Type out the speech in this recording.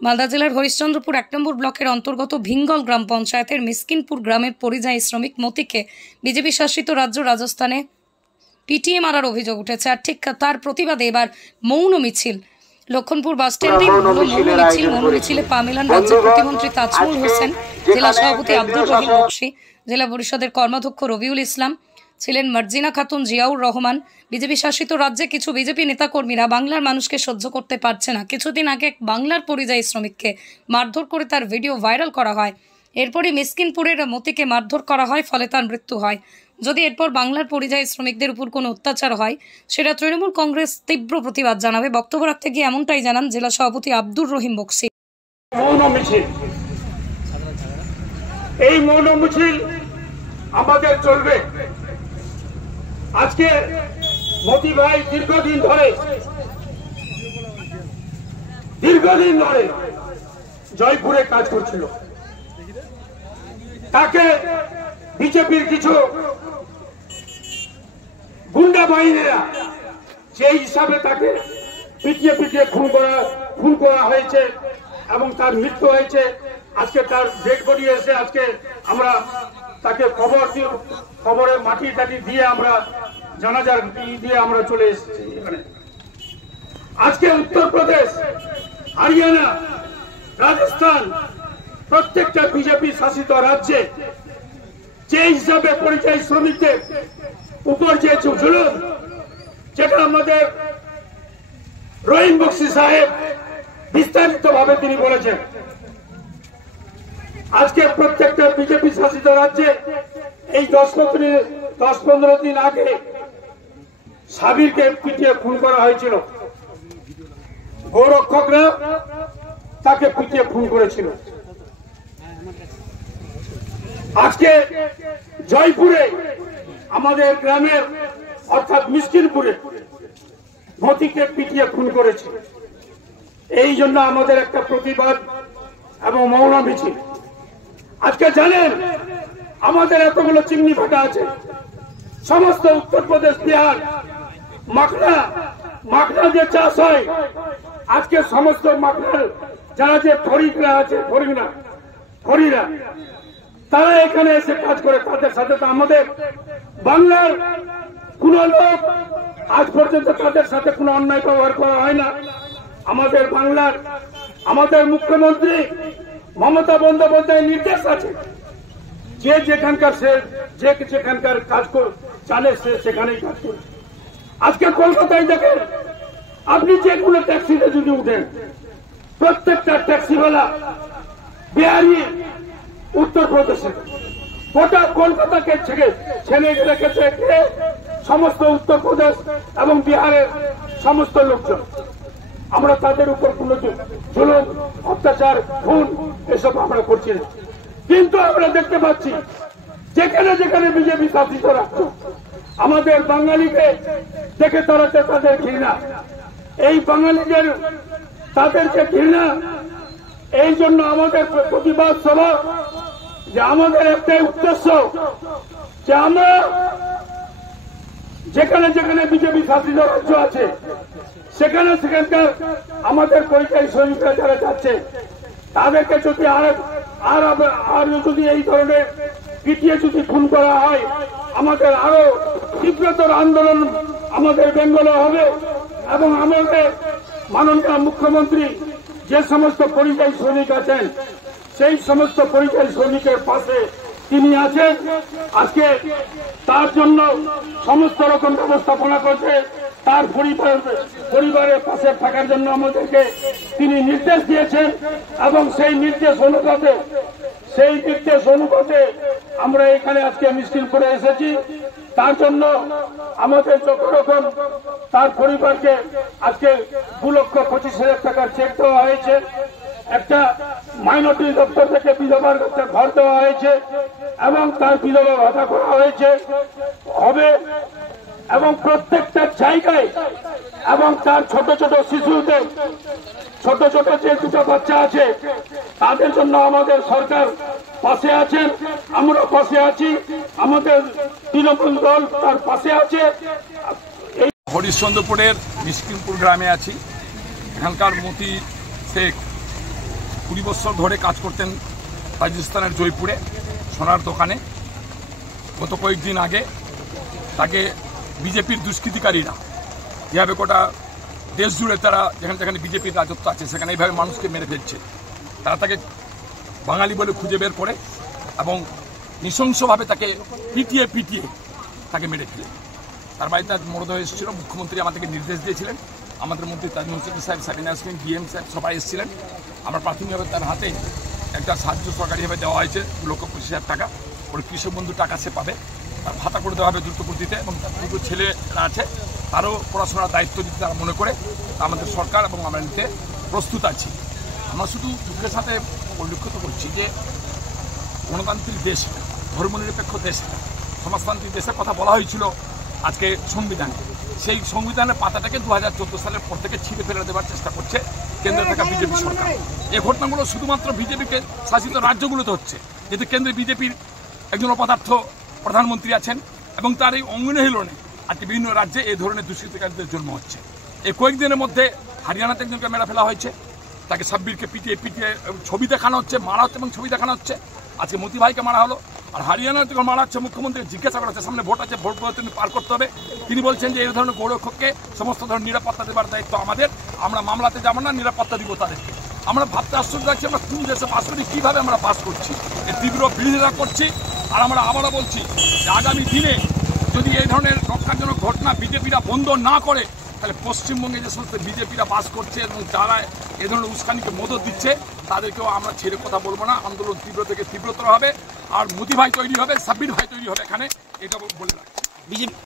মালদা জেলার হরিশ্চন্দ্রপুর ১ নম্বর ব্লকের অন্তর্গত ভিঙ্গল গ্রাম পঞ্চায়েতের মিসকিনপুর গ্রামের পরিযায়ী শ্রমিক মতিকে বিজেপি শাসিত রাজ্য রাজস্থানে পিটিএ মারার অভিযোগ উঠেছে। আর ঠিক তার প্রতিবাদে এবার মৌন মিছিল লক্ষণপুর বাস স্ট্যান্ডে মৌন মিছিলে পা মেলান রাজ্যের প্রতিমন্ত্রী তাজমুল হোসেন, জেলা সভাপতি আব্দুর রহিম বক্সি, জেলা পরিষদের কর্মাধ্যক্ষ রবিউল ইসলাম, ছিলেন মার্জিনা খাতুন, জিয়াউর রহমান। বিজেপি শাসিত রাজ্যে কিছু বিজেপি নেতাকর্মীরা বাংলার মানুষকে সহ্য করতে পারছে না। কিছুদিন আগে বাংলার পরিযায়ী শ্রমিককে মারধর করে তার ভিডিও ভাইরাল করা হয়। এরপরই মিসকিনপুরের মতিকে মারধর করা হয়, ফলে তার মৃত্যু হয়। যদি এরপর বাংলার পরিযায়ী শ্রমিকদের উপর কোনো অত্যাচার হয়, সেটা তৃণমূল কংগ্রেস তীব্র প্রতিবাদ জানাবে। বক্তব্য রাখতে গিয়ে এমনটাই জানান জেলা সভাপতি আব্দুর রহিম বক্সি। এই মৌন মিছিল আমাদের চলবে। আজকে মতি ভাই দীর্ঘদিন ধরে জয়পুরে কাজ করছিল। তাকে বিজেপির কিছু গুন্ডা বাহিনীরা সেই হিসাবে তাকে পিটিয়ে খুন করা হয়েছে এবং তার মৃত্যু হয়েছে। আজকে তার ডেড বডি এসে আজকে আমরা তাকে খবরে মাটি টাটি দিয়ে আমরা জানাজার দিয়ে আমরা চলে এসেছি এখানে। আজকে উত্তরপ্রদেশ, হরিয়ানা, রাজস্থান প্রত্যেকটা বিজেপি শাসিত রাজ্যে যে হিসাবে পরিযায়ী শ্রমিকদের উপর যে জুলুম, যেটা আমাদের রহিম বক্সি সাহেব বিস্তারিত ভাবে তিনি বলেছেন। আজকে প্রত্যেকটা বিজেপি শাসিত রাজ্যে এই 10-15 দিন আগে সাবিরকে পিটিয়ে খুন করা হয়েছিল। গোরক্ষকরা তাকে পিটিয়ে খুন করেছিল। আজকে জয়পুরে আমাদের গ্রামের অর্থাৎ মিসকিনপুরে মতিকে পিটিয়ে খুন করেছে। এই জন্য আমাদের একটা প্রতিবাদ এবং মৌন মিছিল। আজকে জানেন আমাদের এতগুলো চিমনি ফাটা আছে, সমস্ত উত্তরপ্রদেশ, বিহার, মাখনা যে চাষ হয়, আজকে সমস্ত মাখনার যারা যে ফরিকরা আছে, ফরিরা তারা এখানে এসে কাজ করে। তাদের সাথে তো আমাদের বাংলার কোন লোক আজ পর্যন্ত তাদের সাথে কোনো অন্যায় ব্যবহার করা হয় না। আমাদের বাংলার আমাদের মুখ্যমন্ত্রী মমতা বন্দ্যোপাধ্যায়ের নির্দেশ আছে, যে যেখানকার কাজ জানে সে সেখানেই কাজ করে। আজকে কলকাতায় দেখেন, আপনি যে কোনো ট্যাক্সিতে যদি উঠেন, প্রত্যেকটা ট্যাক্সিওয়ালা বিহারি, উত্তরপ্রদেশে, গোটা কলকাতাকে ছেড়ে রেখেছে সমস্ত উত্তরপ্রদেশ এবং বিহারের সমস্ত লোকজন। আমরা তাদের উপর কোন জুলুম, অত্যাচার, খুন এসব আমরা করছি না। কিন্তু আমরা দেখতে পাচ্ছি যেখানে যেখানে বিজেপি শাসিত রাষ্ট্র, আমাদের বাঙালিকে দেখে তাড়াতে তাদের ঘৃণা, এই বাঙালিদের তাদের যে ঘৃণা, এই জন্য আমাদের প্রতিবাদ সভা, যে আমাদের একটাই উদ্দেশ্য যে আমরা যেখানে যেখানে বিজেপি শাসিত রাজ্য আছে সেখানকার আমাদের পরিযায়ী শ্রমিকরা যারা যাচ্ছে তাদেরকে যদি আর যদি এই ধরনের পিটিয়ে যদি খুন করা হয়, আমাদের আরো তীব্রতর আন্দোলন আমাদের বেঙ্গলে হবে। এবং আমাদের মাননীয় মুখ্যমন্ত্রী যে সমস্ত পরিযায়ী শ্রমিক আছেন, সেই সমস্ত পরিযায়ী শ্রমিকের পাশে তিনি আছেন। আজকে তার জন্য সমস্ত রকম ব্যবস্থাপনা করছে, তার পরিবারের পাশে থাকার জন্য আমাদেরকে তিনি নির্দেশ দিয়েছেন এবং সেই নির্দেশ অনুপাতে আমরা এখানে আজকে মিসকিনপুরে এসেছি। তার জন্য আমাদের যত রকম তার পরিবারকে আজকে 2,25,000 টাকার চেক দেওয়া হয়েছে, একটা মাইনরিটি দপ্তর থেকে বিধবার একটা ঘর দেওয়া হয়েছে এবং তার বিধবা ভাতা করা হয়েছে হবে, এবং প্রত্যেকটা জায়গায় এবং তার ছোট ছোট শিশুদের, ছোট ছোট যে দুটো বাচ্চা আছে তাদের জন্য আমাদের সরকার পাশে আছেন, আমরা পাশে আছি, আমাদের তৃণমূল দল তার পাশে আছে। হরিশ্চন্দ্রপুরের মিসকিনপুর গ্রামে আছি। এখানকার মতি শেখ 20 বছর ধরে কাজ করতেন রাজস্থানের জয়পুরে সোনার দোকানে। গত কয়েকদিন আগে তাকে বিজেপির দুষ্কৃতিকারীরা যেভাবে গোটা দেশ জুড়ে তারা যেখানে যেখানে বিজেপির রাজত্ব আছে সেখানে এইভাবে মানুষকে মেরে ফেলছে, তারা তাকে বাঙালি বলে খুঁজে বের করে এবং নৃশংসভাবে তাকে পিটিয়ে তাকে মেরে ফেলে। তার বাড়িতে মরদেহ এসেছিল। মুখ্যমন্ত্রী আমাদেরকে নির্দেশ দিয়েছিলেন, আমাদের মন্ত্রী তাজমুল হোসেন সাহেব, সাবিনা ইয়াসমিন, ডিএম সাহেব সবাই এসেছিলেন। আমরা প্রাথমিকভাবে তার হাতে একটা সাহায্য সরকারিভাবে দেওয়া হয়েছে 2,25,000 টাকা। ওর কৃষক বন্ধু টাকা সে পাবে, তার ভাতা করে দেওয়া হবে দ্রুতগতিতে, এবং তার দুটো ছেলেরা আছে তারও পড়াশোনার দায়িত্ব দিতে তারা মনে করে আমাদের সরকার এবং আমরা নিতে প্রস্তুত আছি। আমরা শুধু দুঃখের সাথে পরিলক্ষিত করছি যে গণতান্ত্রিক দেশ, ধর্মনিরপেক্ষ দেশ, সমাজতান্ত্রিক দেশের কথা বলা হয়েছিল আজকে সংবিধানে। সেই সংবিধানের পাতাটাকে 2014 সালের পর থেকে ছিঁড়ে ফেলে দেওয়ার চেষ্টা করছে কেন্দ্রে থাকা বিজেপি সরকার। এই ঘটনাগুলো শুধুমাত্র বিজেপিকে শাসিত রাজ্যগুলোতে হচ্ছে, যেহেতু কেন্দ্রে বিজেপির একজন অপদার্থ প্রধানমন্ত্রী আছেন এবং তার এই অঙ্গনে আজকে বিভিন্ন রাজ্যে এই ধরনের দুষ্কৃতিকারীদের জন্ম হচ্ছে। এই কয়েকদিনের মধ্যে হরিয়ানাতে একজনকে মেরে ফেলা হয়েছে, তাকে সাব্বিরকে পিটিয়ে ছবি দেখানো হচ্ছে, মারা হচ্ছে এবং ছবি দেখানো হচ্ছে। আজকে মতি ভাইকে মারা হলো। আর হরিয়ানার যখন মারা হচ্ছে, মুখ্যমন্ত্রীকে জিজ্ঞাসা করা হচ্ছে, সামনে ভোট আছে, ভোট তিনি পার করতে হবে। তিনি বলছেন যে এই ধরনের গৌরক্ষককে সমস্ত ধরনের নিরাপত্তা দেওয়ার দায়িত্ব আমাদের, আমরা মামলাতে যাবো না, নিরাপত্তা দিব তাদেরকে। আমরা ভাবতে আশ্চর্য লাগছে আমরা কোন দেশে বাস করি, কীভাবে আমরা বাস করছি। এর তীব্র বিরোধিতা করছি। আর আমরা আবারও বলছি যে আগামী দিনে যদি এই ধরনের রক্ষাজনক ঘটনা বিজেপিরা বন্ধ না করে, তাহলে পশ্চিমবঙ্গে যে সমস্ত বিজেপিরা বাস করছে এবং যারা এ ধরনের উস্কানিকে মদত দিচ্ছে তাদেরকেও আমরা ছেড়ে কথা বলবো না। আন্দোলন তীব্র থেকে তীব্রতর হবে, আর মোদি ভাই তৈরি হবে, সাব্বির ভাই তৈরি হবে এখানে, এটা বলে রাখছি।